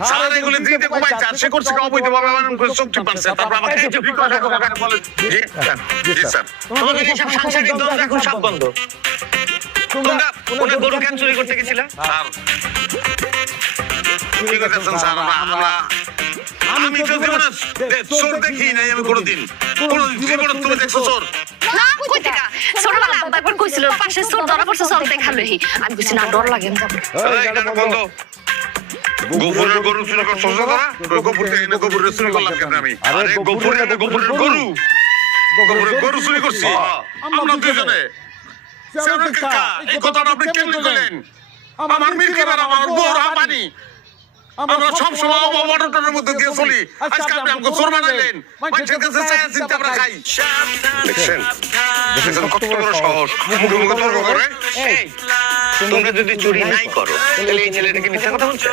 sir এগুলো দিতে ঘুমাই চার সে করছে অবৈধ ভাবে আমার করে চুক্তি পারছে তারপর আমাকে কিছু বিকট কথা বলে জি স্যার তোমাদের এইসব সাংসারিক দ্বন্দ্ব এখন সব বন্ধ তোমরা গরু কেন চুরি করতে গেছিলা স্যার চুরি করতেছেন স্যার আমরা আমি তো জীবনে চোর দেখি নাই আমি কোনোদিন জীবনে তুমি দেখছো চোর না কই থেকে ছোটবেলা আব্বা একবার কইছিল পাশে চোর ধরা পড়ছে চল দেখালহি আমি কইছি না ডর লাগে আমি যাব এই গান বন্ধ গোবরের গরু চুরি কর সোজা করা গোবর থেকে এনে গোবরের চুরি করলাম কেন আমি আরে গোবরের গরু চুরি করছি আমরা দুজনে সেরকম কাকা এই কথাটা আপনি কেমনে কইলেন আমার মিরকিবার আমার বড় হাঁপানি আমরা সব সময় অবমটনের মধ্যে দিয়ে চলি আজকে আপনি আমাকে চোর বানাইলেন মানুষের কাছে চাই চিন্তা আমরা খাই দেখছেন দেখছেন কত বড় সাহস মুখে মুখে তর্ক করে এই তোমরা যদি চুরি নাই করো তাহলে এই ছেলেটাকে মিথ্যা কথা বলছো